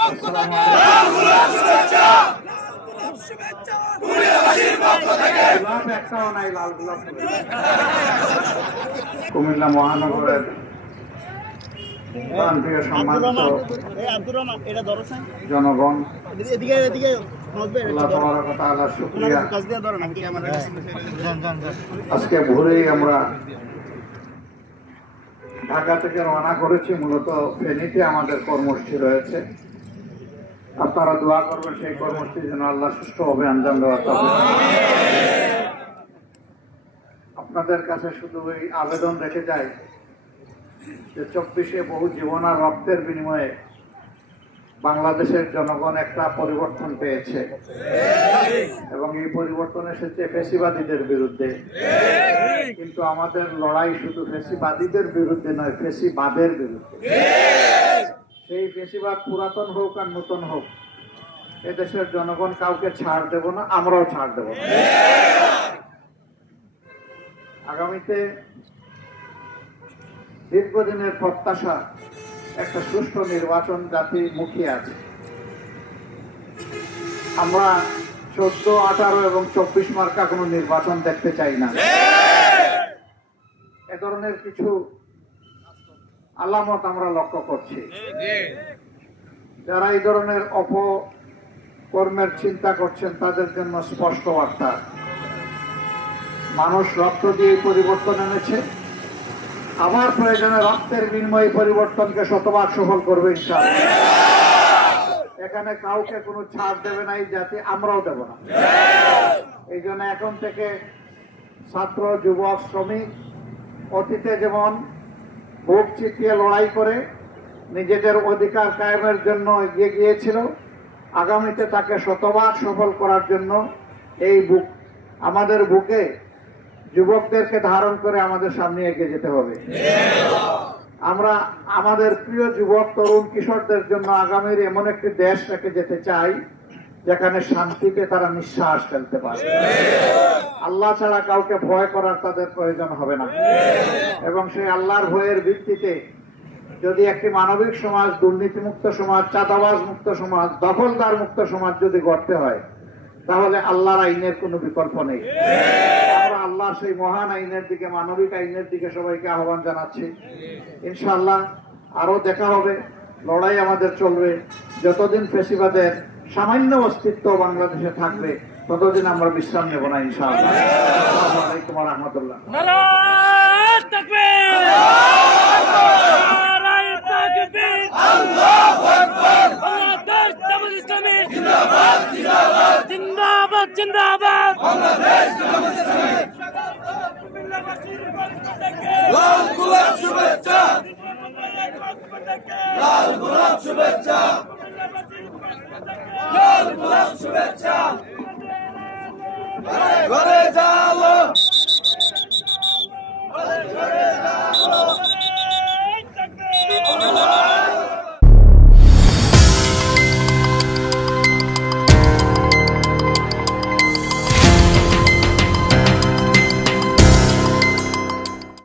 পক্ষ থেকে লাল গোলাপ শুভেচ্ছা, কুমিল্লাবাসীর পক্ষ থেকে একটাও নাই লাল গোলাপ। কুমিল্লা মহানগরের প্রান্তীয় সম্মানিত জনগণ, আজকে ভোরেই আমরা ঢাকা থেকে রওনা করেছি। মূলত ফেনীতে আমাদের কর্মসূচি রয়েছে। আপনারা দোয়া করবেন সেই কর্মসূচি যেন আল্লাহ সুষ্ঠুভাবে আঞ্জাম দেওয়া হবে। আপনাদের কাছে শুধু এই আবেদন রেখে যায় যে 24-এ বহু জীবন আর রক্তের বিনিময়ে বাংলাদেশের জনগণ একটা পরিবর্তন পেয়েছে এবং এই পরিবর্তন এসেছে ফ্যাসিবাদীদের বিরুদ্ধে। কিন্তু আমাদের লড়াই শুধু ফ্যাসিবাদীদের বিরুদ্ধে নয়, ফ্যাসিবাদের বিরুদ্ধে। সেই ফ্যাসিবাদ পুরাতন হোক আর নতুন হোক, এদেশের জনগণ কাউকে ছাড় দেব না, আমরাও ছাড় দেব না। আগামীতে দীর্ঘদিনের প্রত্যাশা একটা সুষ্ঠু নির্বাচন জাতি মুখিয়ে আছে। আমরা 14, 18 এবং 24 মার্কা কোনো নির্বাচন দেখতে চাই না। এ ধরনের কিছু আলামত আমরা লক্ষ্য করছি। যারা এই ধরনের অপকর্মের চিন্তা করছেন তাদের জন্য স্পষ্ট বার্তা, মানুষ রক্ত দিয়ে পরিবর্তন এনেছে, আমার প্রয়োজনে রক্তের বিনিময়ে পরিবর্তনকে শতভাগ সফল করবে ইনশাআল্লাহ। এখানে কাউকে কোনো ছাড় দেবে না এই জাতি, আমরাও দেব না। এই জন্য এখন থেকে ছাত্র, যুবক, শ্রমিক অতীতে যেমন বুক চিতিয়ে লড়াই করে নিজেদের অধিকার কায়েমের জন্য এগিয়ে গিয়েছিল, আগামীতে তাকে শতভাগ সফল করার জন্য এই বুক, আমাদের বুকে যুবকদেরকে ধারণ করে আমাদের সামনে এগিয়ে যেতে হবে। আমরা আমাদের প্রিয় যুবক, তরুণ, কিশোরদের জন্য আগামীর এমন একটি দেশ রেখে যেতে চাই যেখানে শান্তিতে তারা নিঃশ্বাস ফেলতে পারে। আল্লাহ ছাড়া কাউকে ভয় করার তাদের প্রয়োজন হবে না। এবং সেই আল্লাহর ভয়ের ভিত্তিতে যদি একটি মানবিক সমাজ, দুর্নীতিমুক্ত সমাজ, চাঁদাবাজ মুক্ত সমাজ, দখলদার মুক্ত সমাজ যদি গড়তে হয়, তাহলে আল্লাহর আইনের কোনো বিকল্প নেই। আমরা আল্লাহর সেই মহান আইনের দিকে, মানবিক আইনের দিকে সবাইকে আহ্বান জানাচ্ছি। ইনশাআল্লাহ আরো দেখা হবে, লড়াই আমাদের চলবে। যতদিন ফ্যাসিবাদের সামান্য অস্তিত্ব বাংলাদেশে থাকবে ততদিন আমরা বিশ্রাম নেব না ইনশাআল্লাহ। আসসালামু আলাইকুম ওয়া রাহমাতুল্লাহ। নারায়ে তাকবীর, নারায়ে তাকবীর, আল্লাহু আকবার। বাংলাদেশ জামাত ইসলামী জিন্দাবাদ, জিন্দাবাদ, জিন্দাবাদ, জিন্দাবাদ। বাংলাদেশ জামাত ইসলামী লাল গোলাপ শুভেচ্ছা, লাল গোলাপ শুভেচ্ছা, লাল গোলাপ শুভেচ্ছা।